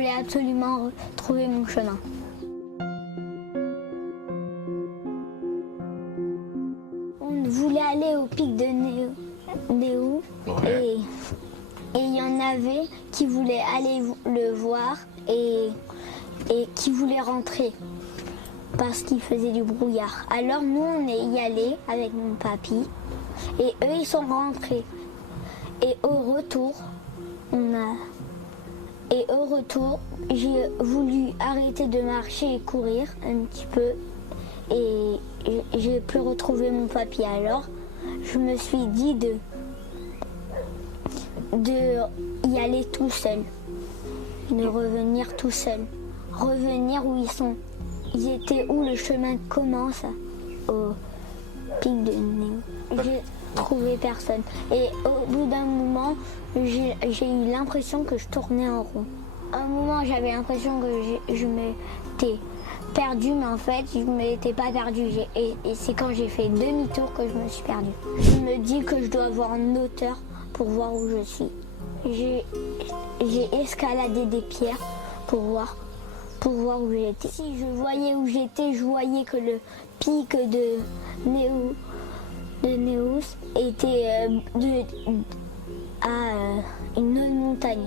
voulais absolument trouver mon chemin. On voulait aller au pic de Néou et il y en avait qui voulaient aller le voir et qui voulaient rentrer parce qu'il faisait du brouillard. Alors nous on est y allés avec mon papy et eux ils sont rentrés. Et au retour, j'ai voulu arrêter de marcher et courir un petit peu et j'ai pu retrouver mon papy. Alors, je me suis dit de y aller tout seul, de revenir tout seul, revenir où ils sont. Ils étaient où le chemin commence au pic de Néou. J'ai trouvé personne. Et au bout d'un moment, j'ai eu l'impression que je tournais en rond. À un moment, j'avais l'impression que je m'étais perdue, mais en fait, je ne m'étais pas perdue. Et c'est quand j'ai fait demi-tour que je me suis perdue. Je me dis que je dois avoir une hauteur pour voir où je suis. J'ai escaladé des pierres pour voir où j'étais. Si je voyais où j'étais, je voyais que le pic de Néous était à une autre montagne.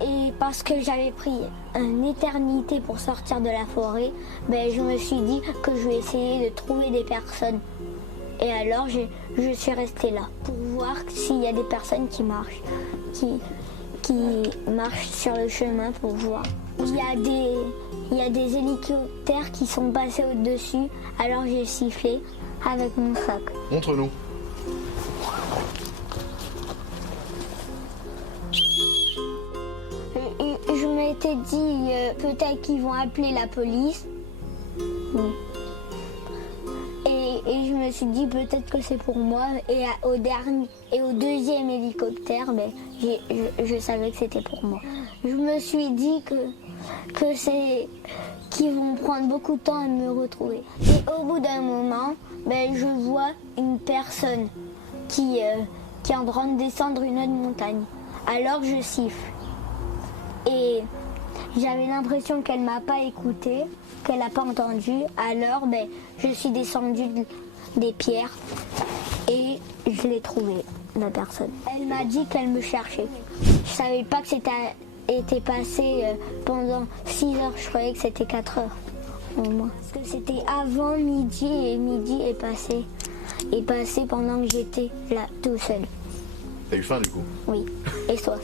Et parce que j'avais pris une éternité pour sortir de la forêt, je me suis dit que je vais essayer de trouver des personnes. Et alors je suis restée là pour voir s'il y a des personnes qui marchent sur le chemin pour voir. Il y a des hélicoptères qui sont passés au-dessus, alors j'ai sifflé avec mon sac. Montre-nous. Je m'étais dit peut-être qu'ils vont appeler la police. Oui. Et je me suis dit peut-être que c'est pour moi. Et au deuxième hélicoptère, je savais que c'était pour moi. Je me suis dit qu'ils vont prendre beaucoup de temps à me retrouver. Et au bout d'un moment, je vois une personne qui est en train de descendre une autre montagne. Alors je siffle. Et j'avais l'impression qu'elle ne m'a pas écouté, qu'elle n'a pas entendu. Alors je suis descendue des pierres et je l'ai trouvée, la personne. Elle m'a dit qu'elle me cherchait. Je ne savais pas que c'était passé pendant 6 heures, je croyais que c'était 4 heures au moins. Parce que c'était avant midi et midi est passé pendant que j'étais là tout seul. T'as eu faim du coup? Oui, et soif.